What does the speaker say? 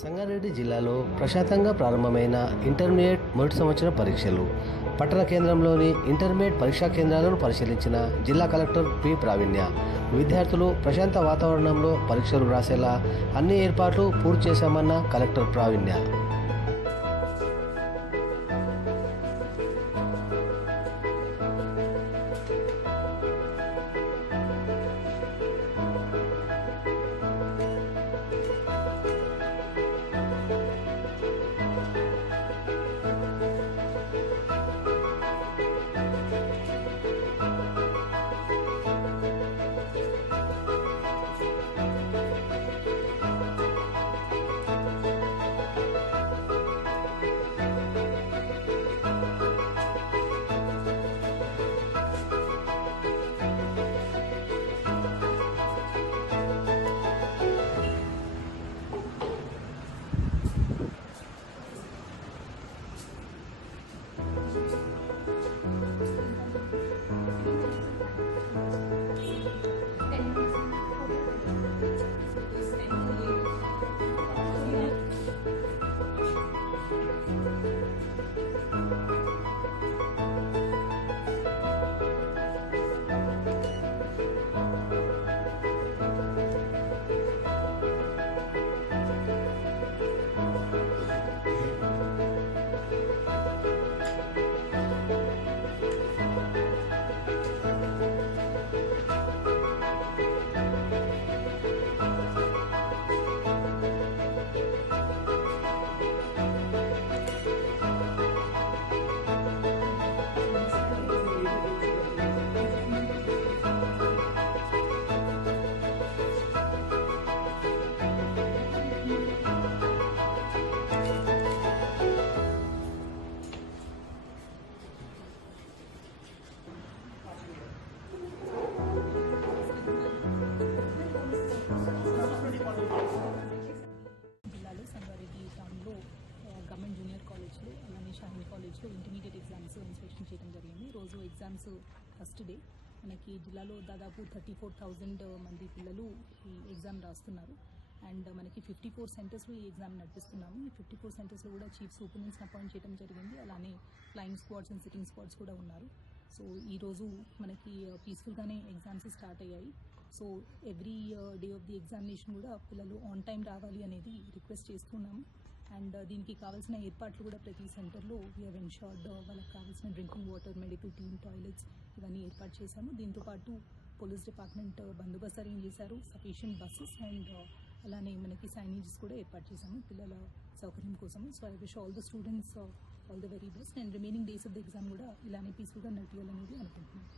సంగారెడ్డి జిల్లాలో ప్రశాంతంగా ప్రారంభమైన ఇంటర్మీడియట్ మొదటి సంవత్సరం పరీక్షలు. పట్టణ కేంద్రంలోని ఇంటర్మీడియట్ పరీక్షా కేంద్రాలను పరిశీలించిన జిల్లా కలెక్టర్ పి. ప్రావీణ్య. విద్యార్థులు ప్రశాంత వాతావరణంలో పరీక్షలు రాసేలా అన్ని ఏర్పాట్లు పూర్తి చేశామన్న కలెక్టర్ ప్రావీణ్య. గవర్నమెంట్ జూనియర్ కాలేజ్లో అలానే షాహిన్ కాలేజ్లో ఇంటర్మీడియట్ ఎగ్జామ్స్ ఇన్స్పెక్షన్ చేయడం జరిగింది. రోజు ఎగ్జామ్స్ ఫస్ట్ డే. మనకి జిల్లాలో దాదాపు 34,000 మంది పిల్లలు ఈ ఎగ్జామ్ రాస్తున్నారు. అండ్ మనకి 54 సెంటర్స్లో ఈ ఎగ్జామ్ నడిపిస్తున్నాము. ఈ 54 సెంటర్స్లో కూడా చీఫ్ సూపరింటెండెంట్స్ని అపాయింట్ చేయడం జరిగింది. అలానే flying squads and sitting squads కూడా ఉన్నారు. సో ఈరోజు మనకి పీస్ఫుల్గానే ఎగ్జామ్స్ స్టార్ట్ అయ్యాయి. So every day of the examination కూడా పిల్లలు ఆన్ టైం రావాలి అనేది రిక్వెస్ట్ చేస్తున్నాము. అండ్ దీనికి కావాల్సిన ఏర్పాట్లు కూడా ప్రతి సెంటర్లో వీ హ్యావ్ ఎన్షూర్డ్ వాళ్ళకి కావాల్సిన drinking water, medical team, toilets ఇవన్నీ ఏర్పాటు చేశాము. దీంతోపాటు పోలీస్ డిపార్ట్మెంట్ బందోబస్తు అరేంజ్ చేశారు, సఫిషియంట్ బస్సెస్ అండ్ అలానే మనకి సైనేజెస్ కూడా ఏర్పాటు చేశాము పిల్లల సౌకర్యం కోసం. So I wish all the students all the very best and remaining days of the exam కూడా ఇలానే పీస్ఫుల్గా నడిపించాలనేది అనుకుంటున్నాను.